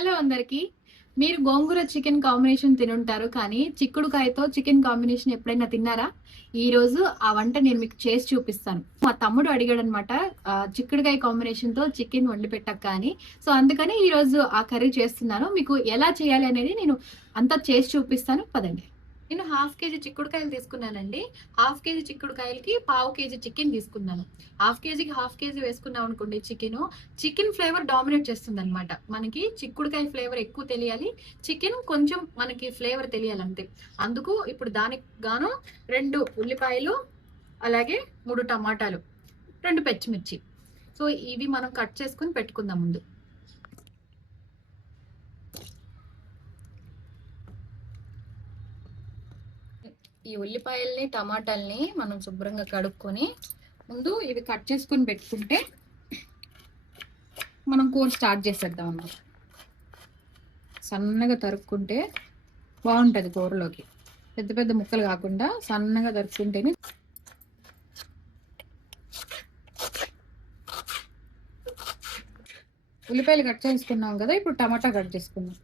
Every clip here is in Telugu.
హలో అందరికి. మీరు గోంగూర చికెన్ కాంబినేషన్ తినుంటారు, కానీ చిక్కుడుకాయతో చికెన్ కాంబినేషన్ ఎప్పుడైనా తిన్నారా? ఈ రోజు ఆ వంట నేను మీకు చేసి చూపిస్తాను. మా తమ్ముడు అడిగాడనమాట, చిక్కుడుకాయ కాంబినేషన్ తో చికెన్ వండి పెట్టక్క అని. సో అందుకని ఈ రోజు ఆ కర్రీ చేస్తున్నాను. మీకు ఎలా చేయాలి అనేది నేను అంతా చేసి చూపిస్తాను, పదండి. నేను హాఫ్ కేజీ చిక్కుడుకాయలు తీసుకున్నానండి. హాఫ్ కేజీ చిక్కుడుకాయలకి పావు కేజీ చికెన్ తీసుకున్నాను. హాఫ్ కేజీకి హాఫ్ కేజీ వేసుకున్నాం అనుకోండి, చికెన్ ఫ్లేవర్ డామినేట్ చేస్తుంది అనమాట. మనకి చిక్కుడుకాయ ఫ్లేవర్ ఎక్కువ తెలియాలి, చికెన్ కొంచెం మనకి ఫ్లేవర్ తెలియాలి అంతే. అందుకు ఇప్పుడు దానికి గాను 2 ఉల్లిపాయలు, అలాగే 3 టమాటాలు, 2 పచ్చిమిర్చి. సో ఇవి మనం కట్ చేసుకుని పెట్టుకుందాం ముందు. ఈ ఉల్లిపాయల్ని టమాటాల్ని మనం శుభ్రంగా కడుక్కొని ముందు ఇవి కట్ చేసుకుని పెట్టుకుంటే మనం కూర స్టార్ట్ చేసేద్దాం అన్నమాట. సన్నగా తరుక్కుంటే బాగుంటుంది కూరలోకి, పెద్ద పెద్ద ముక్కలు కాకుండా సన్నగా తరుక్కుంటేనే. ఉల్లిపాయలు కట్ చేసుకున్నాం కదా, ఇప్పుడు టమాటా కట్ చేసుకుందాం.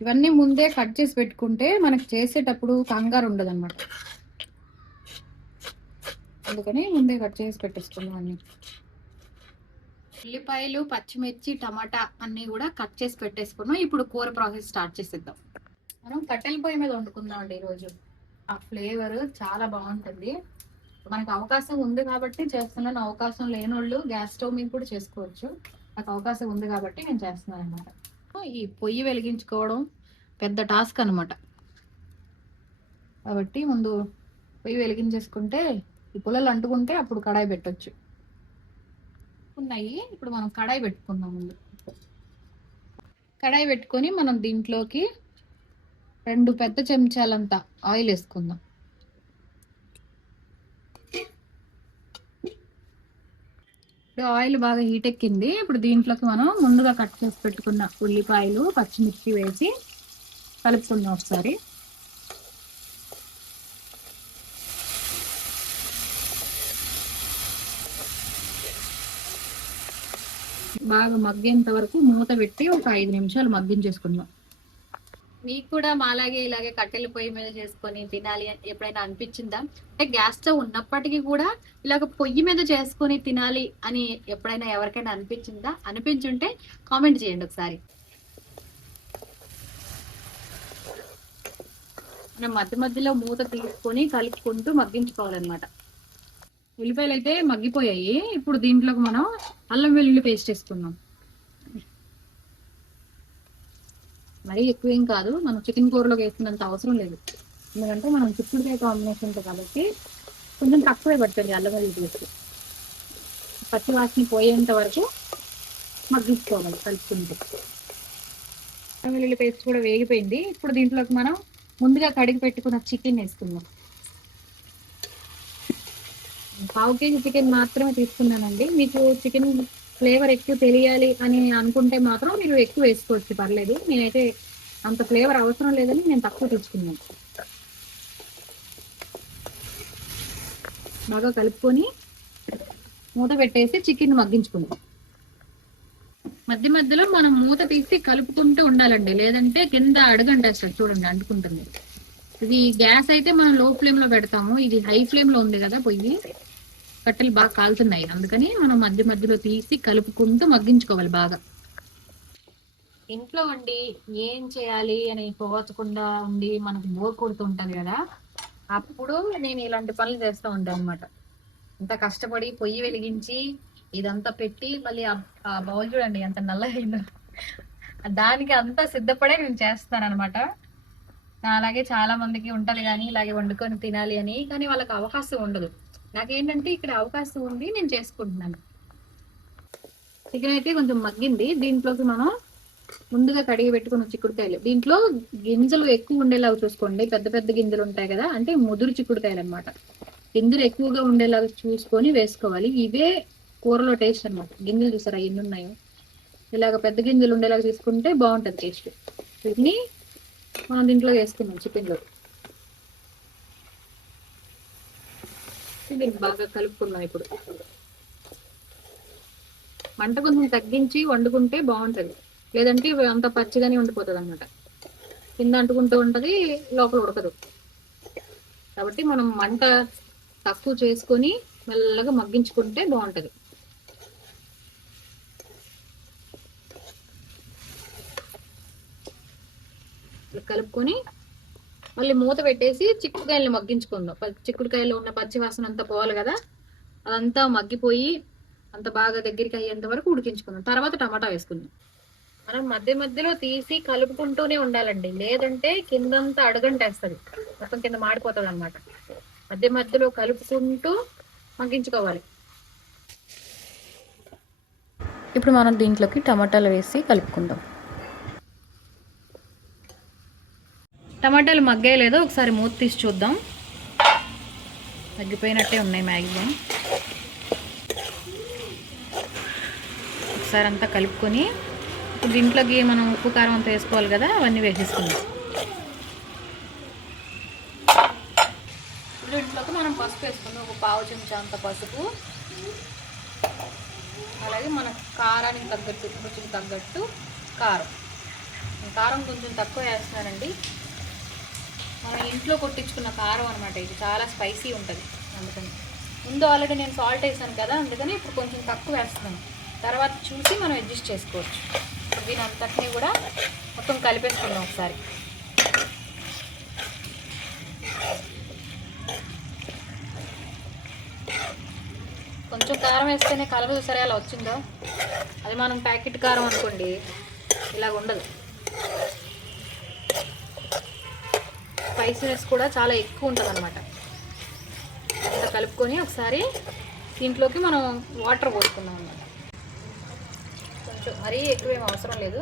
ఇవన్నీ ముందే కట్ చేసి పెట్టుకుంటే మనకు చేసేటప్పుడు కంగారు ఉండదు అనమాట. అందుకని ముందే కట్ చేసి పెట్టేసుకున్నాం అన్ని. ఉల్లిపాయలు, పచ్చిమిర్చి, టమాటా అన్ని కూడా కట్ చేసి పెట్టేసుకున్నాం. ఇప్పుడు కూర ప్రాసెస్ స్టార్ట్ చేసేద్దాం. మనం కట్టెల పొయ్యి మీద వండుకుందాం అండి ఈరోజు. ఆ ఫ్లేవర్ చాలా బాగుంటుంది. మనకు అవకాశం ఉంది కాబట్టి చేస్తున్నాను. అవకాశం లేనోళ్ళు గ్యాస్ స్టవ్ మీద కూడా చేసుకోవచ్చు. నాకు అవకాశం ఉంది కాబట్టి నేను చేస్తున్నాను అనమాట. ఈ పొయ్యి వెలిగించుకోవడం పెద్ద టాస్క్ అనమాట. కాబట్టి ముందు పొయ్యి వెలిగించేసుకుంటే ఈ పుల్లలు అంటుకుంటే అప్పుడు కడాయి పెట్టొచ్చు. ఉన్నాయి, ఇప్పుడు మనం కడాయి పెట్టుకుందాం. ముందు కడాయి పెట్టుకొని మనం దీంట్లోకి 2 పెద్ద చెంచాలంత ఆయిల్ వేసుకుందాం. ఇప్పుడు ఆయిల్ బాగా హీట్ ఎక్కింది. ఇప్పుడు దీంట్లోకి మనం ముందుగా కట్ చేసి పెట్టుకున్న ఉల్లిపాయలు, పచ్చిమిర్చి వేసి కలుపుకుందాం ఒకసారి. బాగా మగ్గేంత వరకు మూత పెట్టి ఒక 5 నిమిషాలు మగ్గించేసుకుందాం. మీకు కూడా మాలాగే ఇలాగే కట్టెల పొయ్యి మీద చేసుకొని తినాలి అని ఎప్పుడైనా అనిపించిందా? అంటే గ్యాస్ స్టవ్ ఉన్నప్పటికీ కూడా ఇలాగ పొయ్యి మీద చేసుకొని తినాలి అని ఎప్పుడైనా ఎవరికైనా అనిపించిందా? అనిపించుంటే కామెంట్ చేయండి ఒకసారి. మనం మధ్య మధ్యలో మూత తీసుకొని కలుపుకుంటూ మగ్గించుకోవాలన్నమాట. ఉల్లిపాయలు అయితే మగ్గిపోయాయి. ఇప్పుడు దీంట్లోకి మనం అల్లం వెల్లుల్లి పేస్ట్ వేసుకుందాం. మరీ ఎక్కువ ఏం కాదు, మనం చికెన్ కూరలోకి వేసినంత అవసరం లేదు. ఎందుకంటే మనం చిక్కుడుకాయ కాంబినేషన్ కాబట్టి కొంచెం తక్కువే పడుతుంది అల్లం వెల్లుల్లి పేస్ట్. పచ్చి వాసన పోయేంత వరకు మగ్గించుకోవాలి కలుపుకుంటే. అల్లం వెల్లుల్లి పేస్ట్ కూడా వేగిపోయింది. ఇప్పుడు దీంట్లోకి మనం ముందుగా కడిగి పెట్టుకున్న చికెన్ వేసుకుందాం. పావు కేజీ చికెన్ మాత్రమే తీసుకున్నానండి. మీకు చికెన్ ఫ్లేవర్ ఎక్కువ తెలియాలి అని అనుకుంటే మాత్రం మీరు ఎక్కువ వేసుకోవచ్చు, పర్లేదు. నేనైతే అంత ఫ్లేవర్ అవసరం లేదని నేను తక్కువ తెచ్చుకున్నాను. బాగా కలుపుకొని మూత పెట్టేసి చికెన్ మగ్గించుకుందాం. మధ్య మధ్యలో మనం మూత తీసి కలుపుకుంటూ ఉండాలండి, లేదంటే కింద అడుగంటేస్తుంది. చూడండి, అంటుకుంటుంది. ఇది గ్యాస్ అయితే మనం లో ఫ్లేమ్ లో పెడతాము, ఇది హై ఫ్లేమ్ లో ఉంది కదా పొయ్యి, కట్టెలు బాగా కాలుతున్నాయి. అందుకని మనం మధ్య మధ్యలో తీసి కలుపుకుంటూ మగ్గించుకోవాలి బాగా. ఇంట్లో ఉండి ఏం చేయాలి అని పోవచ్చకుండా ఉండి మనకు బోర్ కొడుతుంటది కదా, అప్పుడు నేను ఇలాంటి పనులు చేస్తూ ఉంటాను అనమాట. ఇంత కష్టపడి పొయ్యి వెలిగించి ఇదంతా పెట్టి మళ్ళీ ఆ బౌల్ చూడండి ఎంత నల్లగైందో. దానికి అంతా సిద్ధపడే నేను చేస్తాను అనమాట. అలాగే చాలా మందికి ఉంటది కానీ ఇలాగే వండుకొని తినాలి అని, కానీ వాళ్ళకి అవకాశం ఉండదు. నాకేంటంటే ఇక్కడ అవకాశం ఉంది, నేను చేసుకుంటున్నాను. చికెన్ అయితే కొంచెం మగ్గింది. దీంట్లోకి మనం ముందుగా కడిగి పెట్టుకున్న చిక్కుడుకాయలు, దీంట్లో గింజలు ఎక్కువ ఉండేలాగా చూసుకోండి. పెద్ద పెద్ద గింజలు ఉంటాయి కదా, అంటే ముదురు చిక్కుడుకాయలు అనమాట. గింజలు ఎక్కువగా ఉండేలాగా చూసుకొని వేసుకోవాలి. ఇవే కూరలో టేస్ట్ అనమాట. గింజలు చూసారా ఎన్ని ఉన్నాయో, ఇలాగ పెద్ద గింజలు ఉండేలాగా చూసుకుంటే బాగుంటుంది టేస్ట్. వీటిని మనం దీంట్లో వేసుకున్నాం చికెన్లో. దీన్ని బాగా కలుపుకున్నాం. ఇప్పుడు మంట కొంచెం తగ్గించి వండుకుంటే బాగుంటుంది. లేదంటే అంత పచ్చిగానే ఉండిపోతుంది అనమాట. కింద అంటుకుంటూ ఉంటుంది, లోపల ఉడకదు. కాబట్టి మనం మంట తక్కువ చేసుకొని మెల్లగా మగ్గించుకుంటే బాగుంటుంది. కలుపుకొని మళ్ళీ మూత పెట్టేసి చిక్కుడుకాయలు మగ్గించుకుందాం. చిక్కుడుకాయలో ఉన్న పచ్చి వాసన అంతా పోవాలి కదా, అదంతా మగ్గిపోయి అంత బాగా దగ్గరికి అయ్యేంత వరకు ఉడికించుకుందాం. తర్వాత టమాటా వేసుకుందాం. మనం మధ్య మధ్యలో తీసి కలుపుకుంటూనే ఉండాలండి, లేదంటే కిందంతా అడుగంటేస్తుంది, మొత్తం కింద మాడిపోతుంది అనమాట. మధ్య మధ్యలో కలుపుకుంటూ మగ్గించుకోవాలి. ఇప్పుడు మనం దీంట్లోకి టమాటాలు వేసి కలుపుకుందాం. టమాటాలు మగ్గాయలేదో ఒకసారి మూత తీసి చూద్దాం. మగ్గిపోయినట్టే ఉన్నాయి మ్యాక్సిమం. ఒకసారి అంతా కలుపుకొని ఇప్పుడు దీంట్లోకి మనం ఉప్పు కారం అంతా వేసుకోవాలి కదా, అవన్నీ వేసేసుకుందాం. ఇప్పుడు దీంట్లోకి మనం పసుపు వేసుకుందాం, ఒక పావు చెంచా అంత పసుపు. అలాగే మన కారానికి తగ్గట్టు, రుచికి తగ్గట్టు కారం. కారం కొంచెం తక్కువ వేస్తున్నానండి, మనం ఇంట్లో కొట్టించుకున్న కారం అనమాట. ఇది చాలా స్పైసీ ఉంటుంది, అందుకని ముందు ఆల్రెడీ నేను సాల్ట్ వేసాను కదా, అందుకని ఇప్పుడు కొంచెం తక్కువ వేస్తున్నాను. తర్వాత చూసి మనం అడ్జస్ట్ చేసుకోవచ్చు. దీని అంతటినీ కూడా మొత్తం కలిపేసుకుందాం ఒకసారి. కొంచెం కారం వేస్తేనే కలర్ చూసారా అలా వచ్చిందో. అది మనం ప్యాకెట్ కారం అనుకోండి ఇలాగ ఉండదు. స్పైసీనెస్ కూడా చాలా ఎక్కువ ఉంటుంది అనమాట. అంతా కలుపుకొని ఒకసారి దీంట్లోకి మనం వాటర్ పోసుకున్నాం అన్నమాట. కొంచెం మరీ ఎక్కువేం అవసరం లేదు,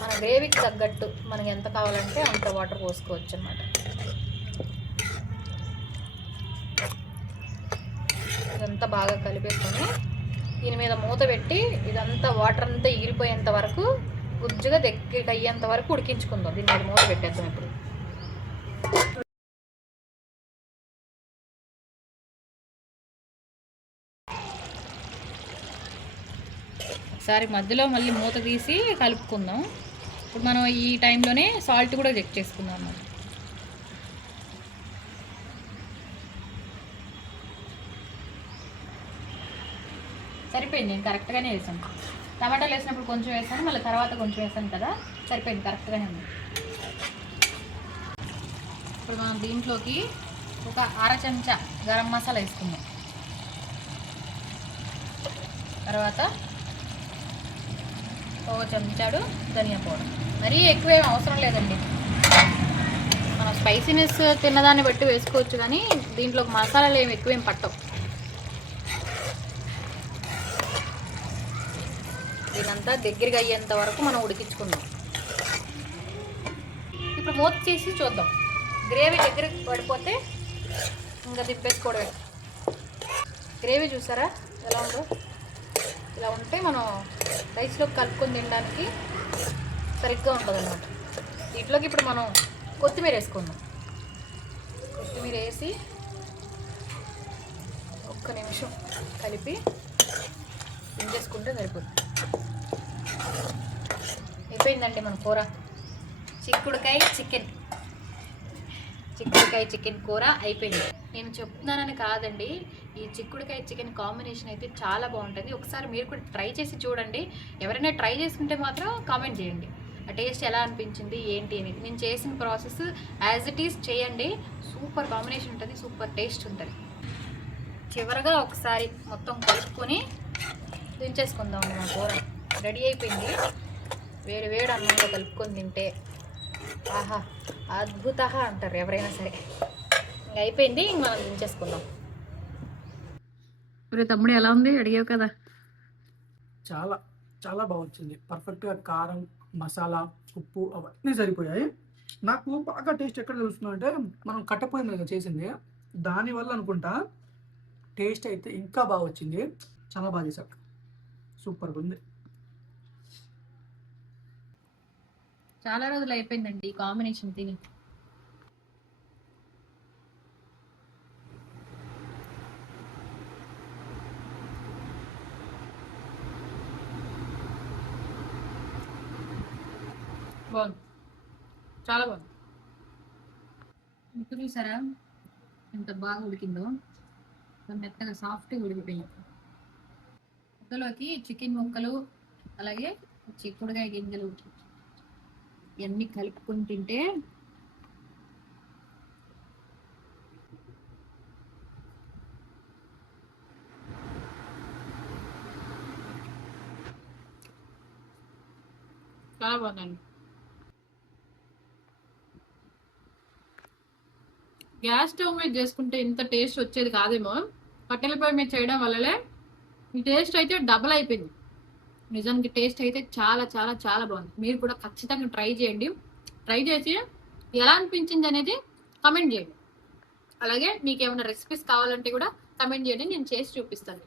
మన గ్రేవీకి తగ్గట్టు మనకి ఎంత కావాలంటే అంత వాటర్ పోసుకోవచ్చు అన్నమాట. ఇదంతా బాగా కలిపేసుకొని దీని మీద మూత పెట్టి ఇదంతా వాటర్ అంతా ఎగిరిపోయేంత వరకు, గుజ్జుగా దగ్గరికి అయ్యేంత వరకు ఉడికించుకుందాం. దీని మీద మూత పెట్టేద్దాం. ఇప్పుడు ఒకసారి మధ్యలో మళ్ళీ మూత తీసి కలుపుకుందాం. ఇప్పుడు మనం ఈ టైంలోనే సాల్ట్ కూడా చెక్ చేసుకుందాం అన్నమాట. సరిపోయింది, నేను కరెక్ట్గానే వేసాను. టమాటాలు వేసినప్పుడు కొంచెం వేసాను, మళ్ళీ తర్వాత కొంచెం వేసాను కదా, సరిపోయింది, కరెక్ట్గానే ఉంది. ఇప్పుడు మనం దీంట్లోకి ఒక అర చెంచా గరం మసాలా వేసుకుందాం. తర్వాత ఒక చెంచాడు ధనియా పౌడర్. మరీ ఎక్కువేం అవసరం లేదండి, మనం స్పైసీనెస్ తిన్నదాన్ని బట్టి వేసుకోవచ్చు, కానీ దీంట్లోకి మసాలాలు ఏమి ఎక్కువేం పట్టవు. దీనంతా దగ్గరగా అయ్యేంత వరకు మనం ఉడికించుకుందాం. ఇప్పుడు మూత తీసి చూద్దాం. గ్రేవీ దగ్గరికి పడిపోతే ఇంకా దింపేసుకోవడమే. గ్రేవీ చూసారా ఎలా ఉందో? ఇలా ఉంటే మనం రైస్లో కలుపుకొని తినడానికి సరిగ్గా ఉంటుంది అన్నమాట. దీంట్లోకి ఇప్పుడు మనం కొత్తిమీర వేసుకుందాం. కొత్తిమీర వేసి ఒక్క నిమిషం కలిపి దించేసుకుంటే సరిపోతుంది. అయిపోయిందండి మన కూర. చిక్కుడుకాయ చికెన్ కూర అయిపోయింది. నేను చెప్తున్నానని కాదండి, ఈ చిక్కుడుకాయ చికెన్ కాంబినేషన్ అయితే చాలా బాగుంటుంది. ఒకసారి మీరు కూడా ట్రై చేసి చూడండి. ఎవరైనా ట్రై చేసుకుంటే మాత్రం కామెంట్ చేయండి, ఆ టేస్ట్ ఎలా అనిపించింది ఏంటి అనేది. నేను చేసిన ప్రాసెస్ యాజ్ ఇట్ ఈస్ చేయండి, సూపర్ కాంబినేషన్ ఉంటుంది, సూపర్ టేస్ట్ ఉంటుంది. చివరగా ఒకసారి మొత్తం కలుపుకొని దించేసుకుందాం. మా కూర రెడీ అయిపోయింది. వేడి వేడి అన్నంలో కలుపుకొని తింటే ఆహా అద్భుత అంటారు ఎవరైనా సరే. ఇంక అయిపోయింది, ఇంక మనం దించేసుకుందాం. తమ్ముడు ఎలా ఉంది అడిగావు కదా? చాలా చాలా బాగా వచ్చింది. పర్ఫెక్ట్గా కారం, మసాలా, ఉప్పు అవన్నీ సరిపోయాయి. నాకు బాగా టేస్ట్ ఎక్కడ తెలుస్తుంది అంటే, మనం కట్టెపొయ్యి మీద చేసింది, దానివల్ల అనుకుంటా టేస్ట్ అయితే ఇంకా బాగా వచ్చింది. చాలా బాగా చేశారు, సూపర్గా ఉంది. చాలా రోజులు అయిపోయిందండి ఈ కాంబినేషన్ తిని. బాగుంది, చాలా బాగుంది. ముక్క చూసారా ఎంత బాగా ఉడికిందో, మెత్తగా సాఫ్ట్గా ఉడికిపోయింది. ముక్కలోకి చికెన్ ముక్కలు అలాగే చిక్కుడుకాయ గింజలు ఇవన్నీ కలుపుకొని తింటే చాలా బాగుందండి. గ్యాస్ స్టవ్ మీద చేసుకుంటే ఇంత టేస్ట్ వచ్చేది కాదేమో, కట్టెల పొయ్యి మీద చేయడం వల్లనే ఈ టేస్ట్ అయితే డబల్ అయిపోయింది. నిజానికి టేస్ట్ అయితే చాలా చాలా చాలా బాగుంది. మీరు కూడా ఖచ్చితంగా ట్రై చేయండి. ట్రై చేసి ఎలా అనిపించింది అనేది కమెంట్ చేయండి. అలాగే మీకు ఏమైనా రెసిపీస్ కావాలంటే కూడా కమెంట్ చేయండి, నేను చేసి చూపిస్తాను.